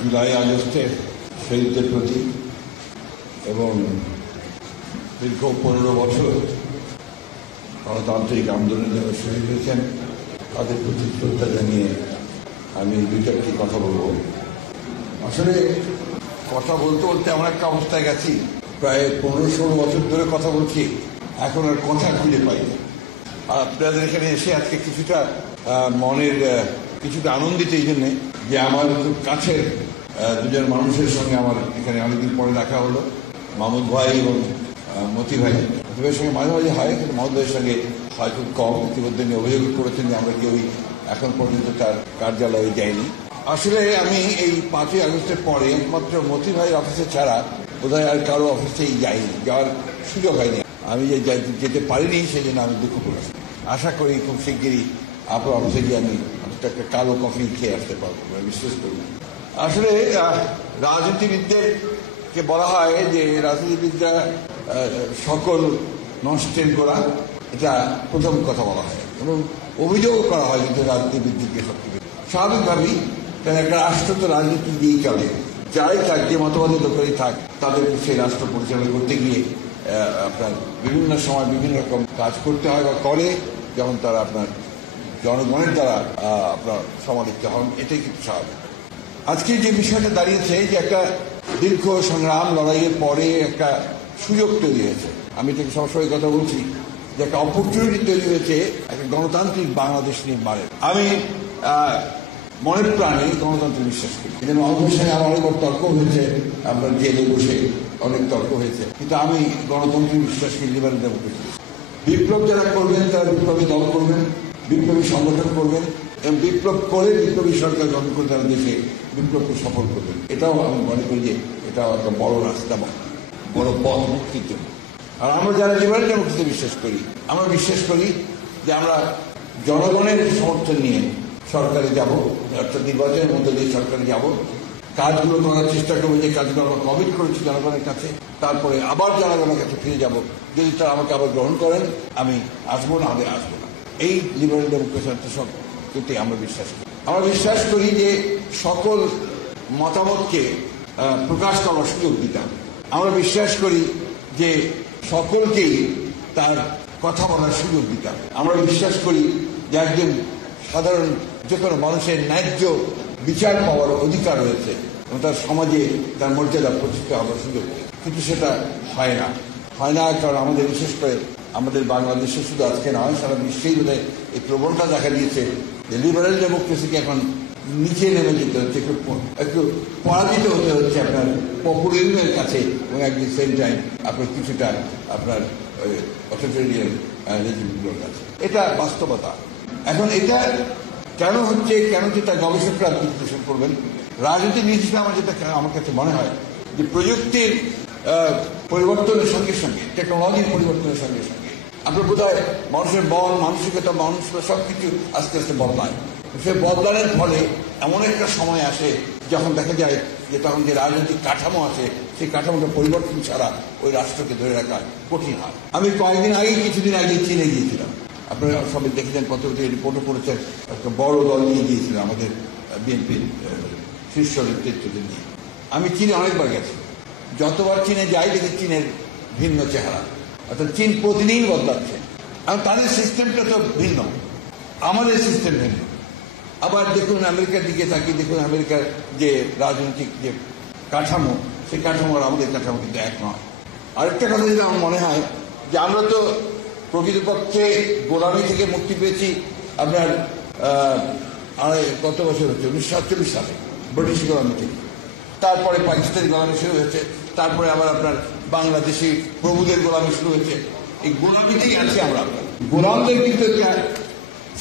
জুলাই আগস্টের শহীদদের প্রতি এবং দীর্ঘ 15 বছর গণতান্ত্রিক আন্দোলনে যারা শহীদ হয়েছেন তাদের প্রতি শ্রদ্ধা জানিয়ে আমি 2-4টি কথা বলব। আসলে কথা বলতে বলতে এমন একটা অবস্থায় গেছি, প্রায় 15-16 বছর ধরে কথা বলছি, এখন আর কথা খুঁজে পাই না। আর আপনাদের এখানে এসে আজকে কিছুটা মনের কিছুটা আনন্দিত এই জন্যে যে আমার খুব কাছের দুজন মানুষের সঙ্গে আমার এখানে অনেকদিন পরে দেখা হলো, মাহমুদ ভাই এবং মতি ভাই। মতি ভাইয়ের সঙ্গে মাঝে মাঝে হয়, কিন্তু মাহমুদ ভাইয়ের সঙ্গে হয় খুব কম। ইতিমধ্যে অভিযোগ করেছেন যে আমরা কেউই এখন পর্যন্ত তার কার্যালয়ে যাইনি। আসলে আমি এই 5ই আগস্টের পরে একমাত্র মতি ভাইয়ের অফিসে ছাড়া বোধহয় আর কারো অফিসেই যাইনি, যাওয়ার সুযোগ হয়নি। আমি যে যেতে পারিনি সেই জন্য আমি দুঃখ করেছি। আশা করি খুব শিগগিরই আপনার অফিসে গিয়ে আমি একটা কালো কফি খেয়ে আসতে পারবো, বিশ্বাস করি। আসলে রাজনীতিবিদদেরকে বলা হয় যে রাজনীতিবিদরা সকল নষ্টের গোড়া, এটা প্রথম কথা বলা হয় এবং অভিযোগও করা হয় কিন্তু রাজনীতিবিদদেরকে সবচেয়ে স্বাভাবিকভাবেই। কারণ একটা রাষ্ট্র তো রাজনীতি দিয়েই চলে, যাই থাক, যে মতবাদের লোকেরই থাক, তাদেরকে সেই রাষ্ট্র পরিচালনা করতে গিয়ে আপনার বিভিন্ন সময় বিভিন্ন রকম কাজ করতে হয় বা করে, যখন তারা আপনার জনগণের দ্বারা আপনার সমালোচিত হন, এটাই কিন্তু স্বাভাবিক। আজকে যে বিষয়টা দাঁড়িয়েছে যে একটা দীর্ঘ সংগ্রাম লড়াইয়ের পরে একটা সুযোগ তৈরি হয়েছে, আমি থেকে সবসময় কথা বলছি যে একটা অপরচুনিটি তৈরি হয়েছে একটা গণতান্ত্রিক বাংলাদেশ নির্মাণের। আমি মনের প্রাণে গণতন্ত্রে বিশ্বাস করি। কিন্তু মাহমুদের সঙ্গে আমার অনেক তর্ক হয়েছে, আপনার জেলে বসে অনেক তর্ক হয়েছে, কিন্তু আমি গণতন্ত্রে বিশ্বাস করি, লিবারেল ডেমোক্রেসি। বিপ্লব যারা করবেন তারা বিপ্লবী দল করবেন, বিপ্লবী সংগঠন করবেন এবং বিপ্লব করে বিপ্লবী সরকার গঠন করে তারা দেশে বিপ্লবকে সফল করবেন। এটাও আমি মনে করি যে এটাও একটা বড় রাস্তা, বড় পথ মুক্তির জন্য। আর আমরা যারা লিবারেল ডেমোক্রেসিতে বিশ্বাস করি, আমরা বিশ্বাস করি যে আমরা জনগণের সমর্থন নিয়ে সরকারে যাব, অর্থাৎ নির্বাচনের মধ্যে দিয়ে সরকারে যাব, কাজগুলো করার চেষ্টা করবো যে কাজগুলো আমরা কমিট করেছি জনগণের কাছে, তারপরে আবার জনগণের কাছে ফিরে যাব। যদি তারা আমাকে আবার গ্রহণ করেন আমি আসবো, না হলে আসবো না। এই লিবারেল ডেমোক্রেসি সব কিন্তু আমরা বিশ্বাস করি। আমরা বিশ্বাস করি যে সকল মতামতকে প্রকাশ করার সুযোগ দিতে হবে। আমরা বিশ্বাস করি যে সকলকেই তার কথা বলার সুযোগ দিতে হবে। আমরা বিশ্বাস করি যে একজন সাধারণ যে কোনো মানুষের ন্যায্য বিচার পাওয়ার অধিকার রয়েছে এবং তার সমাজে তার মর্যাদা প্রতিষ্ঠা হওয়ার সুযোগ, কিন্তু সেটা হয় না। কারণ আমাদের বিশেষ করে আমাদের বাংলাদেশে শুধু আজকে নয়, সারা বিশ্বেই বোধহয় এই প্রবণতা দেখা দিয়েছে যে লিবারেল ডেমোক্রেসিকে এখন নিচে নেমে যেতে হচ্ছে, একটু পরাজিত হতে হচ্ছে আপনার পপুলারিজমের কাছে এবং অ্যাট দি সেম টাইম আপনার কিছুটা আপনার অথরিটেরিয়ান রেজিমগুলোর কাছে। এটা বাস্তবতা। এখন এটা কেন হচ্ছে, কেন যেটা গবেষকরা বিশ্লেষণ করবেন। রাজনীতি নির্দিষ্ট আমার কাছে মনে হয় যে প্রযুক্তির পরিবর্তনের সঙ্গে সঙ্গে, টেকনোলজির পরিবর্তনের সঙ্গে সঙ্গে আপনার বোধ হয় মানুষের মন মানসিকতা মানুষরা সবকিছু আস্তে আস্তে বদলায়। সে বদলানোর ফলে এমন একটা সময় আসে যখন দেখা যায় যে তখন যে রাজনৈতিক কাঠামো আছে সেই কাঠামোটা পরিবর্তন ছাড়া ওই রাষ্ট্রকে ধরে রাখা কঠিন হয়। আমি কিছুদিন আগে চীনে গিয়েছিলাম। আপনারা সবাই দেখেছেন, পত্রিকাতে রিপোর্টও করেছেন, একটা বড় দল নিয়ে গিয়েছিলাম আমাদের বিএনপির শীর্ষ নেতৃত্বদের নিয়ে। আমি চীনে অনেকবার গেছি, যতবার চীনে যাই দেখি চীনের ভিন্ন চেহারা, অর্থাৎ চীন প্রতিদিন বদলাচ্ছে। আর তাদের সিস্টেমটা তো ভিন্ন, আমাদের সিস্টেম ভিন্ন। আবার দেখুন আমেরিকার দিকে তাকিয়ে দেখুন, আমেরিকার যে রাজনৈতিক যে কাঠামো, সেই কাঠামো আর আমাদের কাঠামো কিন্তু এক নয়। আরেকটা কথা যেটা আমার মনে হয় যে আমরা তো প্রকৃতপক্ষে গোলামি থেকে মুক্তি পেয়েছি আপনার কত বছর হচ্ছে, 1947 সালে ব্রিটিশ গোলামি থেকে। তারপরে পাকিস্তানি গোলামি শুরু হয়েছে, তারপরে আবার আপনার বাংলাদেশি প্রভুদের গোলামি শুরু হয়েছে। এই গোলামিতেই আছি আমরা। গোলামদের কিন্তু একটা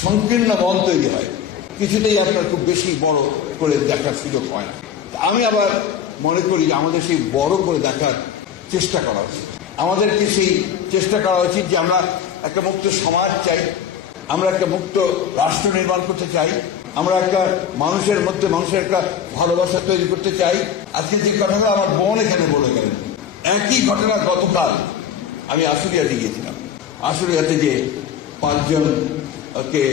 সংকীর্ণ মন তৈরি হয়, কিছুতেই আপনার খুব বেশি বড় করে দেখার সুযোগ হয় না। আমি আবার মনে করি যে আমাদের সেই বড় করে দেখার চেষ্টা করা উচিত। আমাদেরকে সেই চেষ্টা করা উচিত যে আমরা একটা মুক্ত সমাজ চাই, আমরা একটা মুক্ত রাষ্ট্র নির্মাণ করতে চাই, আমরা একটা মানুষের মধ্যে মানুষের একটা ভালোবাসা তৈরি করতে চাই। আজকে যে কথাটা আমার বোন এখানে বলে গেলেন, একই ঘটনা গতকাল আমি আশুলিয়াতে গিয়েছিলাম। আশুলিয়াতে যে 5 জনকে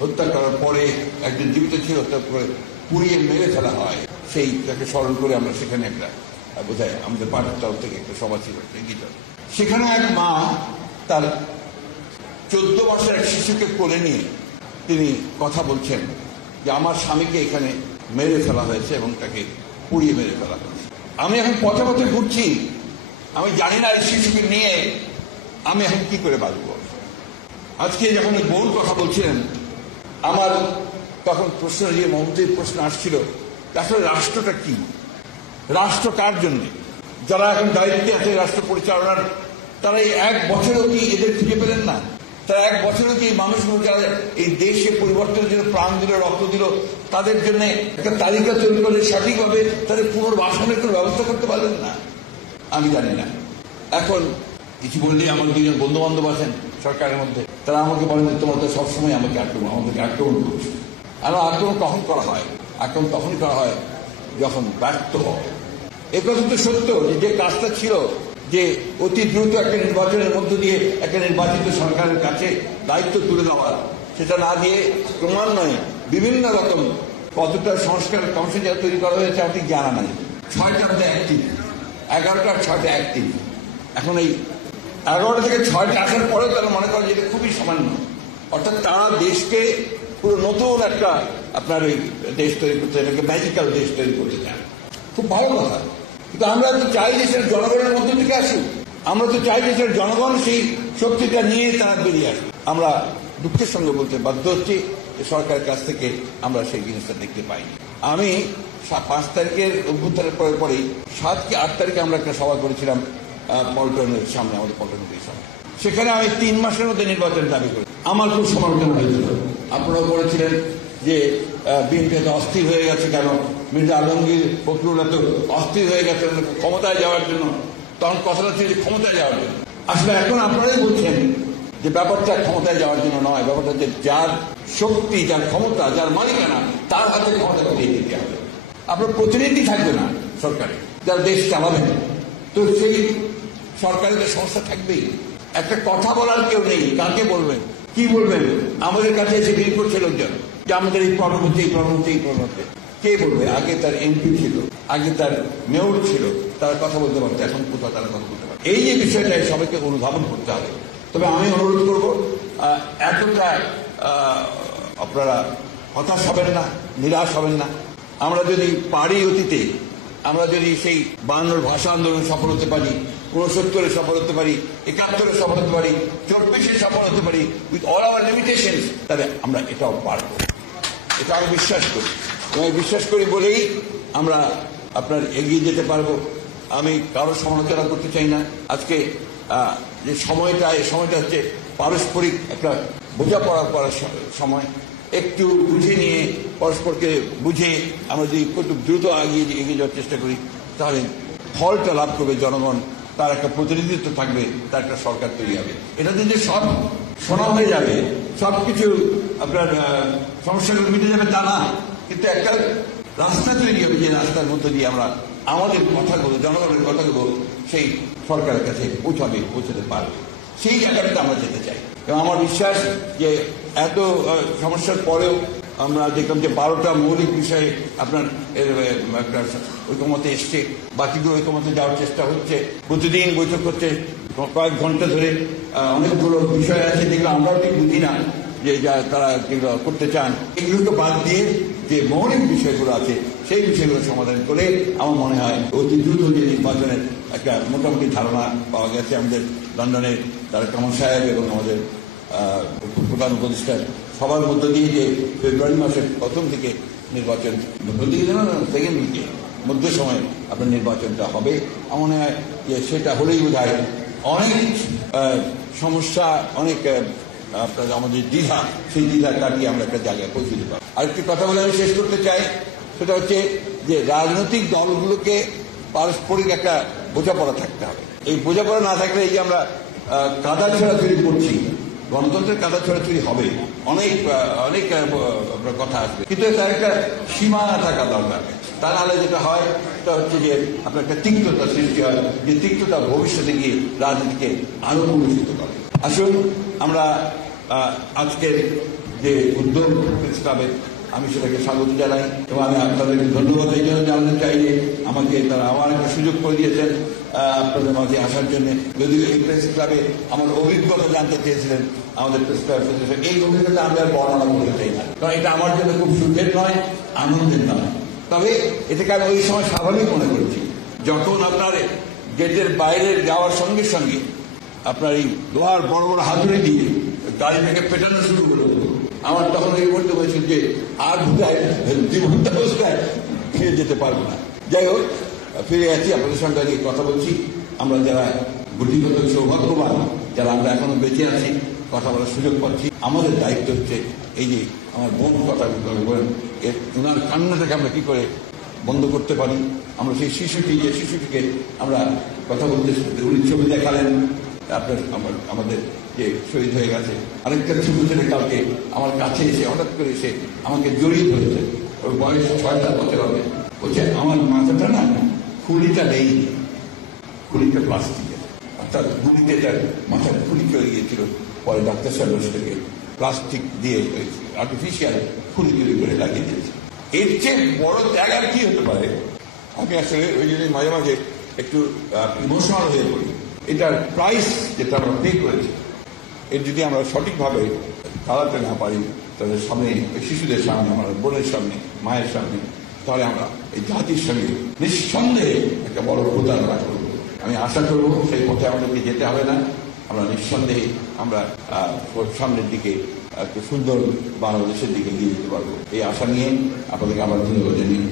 হত্যা করার পরে একজন জীবিত ছিল, তারপরে পুড়িয়ে মেরে ফেলা হয়, সেই তাকে স্মরণ করে আমরা সেখানে একটা বোধহয় আমাদের পার্টির তরফ থেকে একটা সভা ছিল। সেখানে এক মা তার 14 মাসের এক শিশুকে কোলে নিয়ে তিনি কথা বলছেন যে আমার স্বামীকে এখানে মেরে ফেলা হয়েছে এবং তাকে পুড়িয়ে মেরে ফেলা হয়েছে। আমি এখন পথে পথে ঘুরছি, আমি জানি না এই শিশুকে নিয়ে আমি এখন কি করে বাঁচব। আজকে যখন বউর কথা বলছিলেন, আমার তখন প্রশ্ন, যে মমতার প্রশ্ন আসছিল, আসলে রাষ্ট্রটা কি, রাষ্ট্র কার জন্য? যারা এখন দায়িত্বে আছে রাষ্ট্র পরিচালনার, তারা এই 1 বছরেও কি এদের খুঁজে পেলেন না? তারা 1 বছরেও কি মানুষগুলো যারা এই দেশে পরিবর্তনের জন্য প্রাণ দিল, রক্ত দিল, তাদের জন্য একটা তালিকা তৈরি করে সঠিকভাবে তাদের পুনর্বাসনের কোনো ব্যবস্থা করতে পারলেন না? আমি জানি না। এখন কিছু বললেই আমার 2জন বন্ধু বান্ধব আছেন সরকারের মধ্যে, তারা আমাকে বলেন যে তোমরা তো সবসময় আমাদেরকে আক্রমণ করছো। আর আক্রমণ কখন করা হয়? আক্রমণ তখন করা হয় যখন ব্যর্থ হয়। একথা তো সত্য যে কাজটা ছিল যে অতি দ্রুত একটা নির্বাচনের মধ্য দিয়ে একটা নির্বাচিত সরকারের কাছে দায়িত্ব তুলে দেওয়া, সেটা না দিয়ে ক্রমান্বয়ে বিভিন্ন রকম কতটা সংস্কার কমিশন যা তৈরি করা হয়েছে আপনি জানা নাই। 6টা মধ্যে অ্যাক্টিভ, 11টার 6টা অ্যাক্টিভ। এখন এই 11টা থেকে 6টা আসার পরেও তারা মনে করেন যে এটা খুবই সামান্য। অর্থাৎ তারা দেশকে পুরো নতুন একটা আপনার এই দেশ তৈরি করতে, এটাকে ম্যাজিক্যাল দেশ তৈরি করতে চান। খুব ভালো কথা, কিন্তু আমরা তো চাই দেশের জনগণের মধ্য থেকে আসুক। আমরা তো চাই দেশের জনগণ সেই শক্তিটা নিয়ে তারা বেরিয়ে আসুক। আমরা দুঃখের সঙ্গে বলতে বাধ্য হচ্ছি সরকারের কাছ থেকে আমরা সেই জিনিসটা দেখতে পাইনি। আমি 5 তারিখের অভ্যুত্থানের পরেই 7 কি 8 তারিখে আমরা একটা সভা করেছিলাম পল্টনের সামনে, আমাদের পল্টনের সামনে। সেখানে আমি 3 মাসের মধ্যে নির্বাচন দাবি করি। আমার খুব সমালোচনা হয়েছিল, আপনারাও বলেছিলেন যে বিএনপি এত অস্থির হয়ে গেছে কেন, মির্জা আলমগীর ফখরুল এত অস্থির হয়ে গেছে ক্ষমতায় যাওয়ার জন্য। তখন কথাটা ছিল ক্ষমতায় যাওয়ার জন্য। আসলে এখন আপনারাই বলছেন যে ব্যাপারটা ক্ষমতায় যাওয়ার জন্য নয়, ব্যাপারটা হচ্ছে যার শক্তি, যার ক্ষমতা, যার মালিকানা, তার হাতে ক্ষমতাটা দিয়ে দিতে হবে। আপনার প্রতিনিধি থাকবে না সরকারে, যারা দেশ চালাবেন, তো সেই সরকারের সমস্যা থাকবেই। একটা কথা বলার কেউ নেই, কাকে বলবেন, কি বলবেন? আমাদের কাছে এসে ভিড় করছে লোকজন যে আমাদের এই প্রবলেম হচ্ছে, এই প্রবলেম হচ্ছে, এই প্রবলেম হচ্ছে। কে বলবে? আগে তার এমপি ছিল, আগে তার মেয়র ছিল, তারা কথা বলতে পারতো, এখন কোথাও তারা কথা বলতে পারে। এই যে বিষয়টা সবাইকে অনুধাবন করতে হবে। তবে আমি অনুরোধ করব, এতটা আপনারা হতাশ হবেন না, নিরাশ হবেন না। আমরা যদি পারি অতীতে, আমরা যদি সেই 52 ভাষা আন্দোলনে সফল হতে পারি, 69-এ সফল হতে পারি, 71-এ সফল হতে পারি, 24-এ সফল হতে পারি, উইথ অল আওয়ার লিমিটেশনস, তাহলে আমরা এটাও পারবো। এটা আমি বিশ্বাস করি। আমি বিশ্বাস করি বলেই আমরা আপনার এগিয়ে যেতে পারবো। আমি কারো সমালোচনা করতে চাই না। আজকে যে সময়টা, এই সময়টা হচ্ছে পারস্পরিক একটা বোঝাপড়া করার সময়। একটু বুঝে নিয়ে, পরস্পরকে বুঝে আমরা যদি একটু দ্রুত এগিয়ে যাওয়ার চেষ্টা করি, তাহলে ফলটা লাভ করবে জনগণ, তার একটা প্রতিনিধিত্ব থাকবে, তার একটা সরকার তৈরি হবে। এটা যদি সব শোনা হয়ে যাবে, সব কিছু আপনার সমস্যাগুলো মিটে যাবে তা না, কিন্তু একটা রাস্তা তৈরি হবে, যে রাস্তার মধ্যে দিয়ে আমরা আমাদের কথাগুলো, জনগণের কথাগুলো সেই সরকারের কাছে পৌঁছাতে পারবে। সেই জায়গাটাতে আমরা যেতে চাই। এবং আমার বিশ্বাস যে এত সমস্যার পরেও আমরা দেখলাম যে 12টা মৌলিক বিষয়ে আপনার একটা ঐকমতে এসছে, বাকিগুলো ঐকমতে যাওয়ার চেষ্টা হচ্ছে, প্রতিদিন বৈঠক হচ্ছে, কয়েক ঘন্টা ধরে। অনেকগুলো বিষয় আছে যেগুলো আমরাও ঠিক বুঝি না, যে যা তারা যেগুলো করতে চান, এগুলোকে বাদ দিয়ে যে মৌলিক বিষয়গুলো আছে সেই বিষয়গুলো সমাধান করে আমার মনে হয় অতি দ্রুত যে নির্বাচনের একটা মোটামুটি ধারণা পাওয়া গেছে। আমাদের লন্ডনের তারেক রহমান সাহেব এবং আমাদের প্রধান উপদেষ্টা সবার মধ্য দিয়ে যে ফেব্রুয়ারি মাসের প্রথম দিকে নির্বাচন, সেকেন্ড উইকে মধ্য সময়ে আপনার নির্বাচনটা হবে। আমার মনে হয় যে সেটা হলেই বোধ হয় অনেক সমস্যা, অনেক আপনার আমাদের দ্বিধা, সেই দ্বিধা কাটিয়ে আমরা একটা জায়গায় পৌঁছে দিতে পারবো। আরেকটি কথা বলে আমি শেষ করতে চাই, সেটা হচ্ছে যে রাজনৈতিক দলগুলোকে পারস্পরিক একটা বোঝাপড়া থাকতে হবে। এই বোঝাপড়া না থাকলে এই যে আমরা কাদা ছড়াছড়ি করছি, গণতন্ত্রের কাদা ছড়াছড়ি হবে, অনেক অনেক কথা আসবে, কিন্তু তার একটা সীমা থাকা দরকার। তা নাহলে যেটা হয় সেটা হচ্ছে যে আপনার একটা তিক্ততা সৃষ্টি হয়, যে তিক্ততা ভবিষ্যতে গিয়ে রাজনীতিকে আরো কলুষিত করে। আসুন আমরা আজকের যে উদ্যোগ প্রেস ক্লাবের, আমি সেটাকে স্বাগত জানাই এবং আমি আপনাদেরকে ধন্যবাদ এই জন্য জানাতে চাই যে আমাকে তারা আমার একটা সুযোগ করে দিয়েছেন আপনাদের মাঝে আসার জন্য। যদিও এই প্রেস ক্লাবে আমার অভিজ্ঞতা জানতে চেয়েছিলেন আমাদের প্রেস ক্লাবের সদস্য, এই অভিজ্ঞতা আমি আর বর্ণনা করতে চাই না, কারণ এটা আমার জন্য খুব সুখের নয়, আনন্দের নয়। তবে এটাকে আমি ওই সময় স্বাভাবিক মনে করেছি, যখন আপনার গেটের বাইরে যাওয়ার সঙ্গে সঙ্গে আপনার এই লোহার বড় বড় হাতুড়ি দিয়ে গাড়িটাকে পেটানো শুরু হলো, আমার তখন এই মুহূর্তে হয়েছিল যে আর বোধহয় জীবন্ত অবস্থায় ফিরে যেতে পারবো না। যাই হোক, ফিরে আছি, আপনাদের সঙ্গে আগে কথা বলছি। আমরা যারা গুটিগত সৌভাগ্যবান, যারা আমরা এখনো বেঁচে আছি, কথা বলার সুযোগ পাচ্ছি, আমাদের দায়িত্ব হচ্ছে এই যে আমার বোন কথা বলেন, ওনার কান্নাটাকে আমরা কি করে বন্ধ করতে পারি। আমরা সেই শিশুটিকে আমরা কথা বলতে, উনি ছবি দেখালেন আপনার আমাদের যে শহীদ হয়ে গেছে। আরেকটা ছোট ছেলে কালকে আমার কাছে এসে হঠাৎ করে এসে আমাকে জড়িয়ে ধরেছে, ওর বয়স 6-7 বছর হবে। বলছে আমার মাথাটা না, খুলিটা নেই, খুলিটা প্লাস্টিকের, অর্থাৎ গুলিতে তার মাথার খুলি চলে গিয়েছিল। পরে ডাক্তার সাহেব সেটাকে প্লাস্টিক দিয়ে আর্টিফিশিয়াল খুলি তৈরি করে লাগিয়ে দিয়েছে। এর চেয়ে বড় ত্যাগ কি হতে পারে? আমি আসলে ওই জন্য মাঝে মাঝে একটু ইমোশনাল হয়ে পড়ি। এটার প্রাইস যেটা আমরা পে করেছি, এর যদি আমরা সঠিকভাবে চালাতে না পারি, তাদের সামনে, শিশুদের সামনে, আমার বোনের সামনে, মায়ের সামনে, তাহলে আমরা এই জাতির সঙ্গে নিঃসন্দেহে একটা বড় প্রতারণা করব। আমি আশা করব সেই পথে আমাদেরকে যেতে হবে না, আমরা নিঃসন্দেহে আমরা সামনের দিকে একটু সুন্দর বাংলাদেশের দিকে এগিয়ে যেতে পারবো। এই আশা নিয়ে আপনাদেরকে আবার ধন্যবাদ জানিয়ে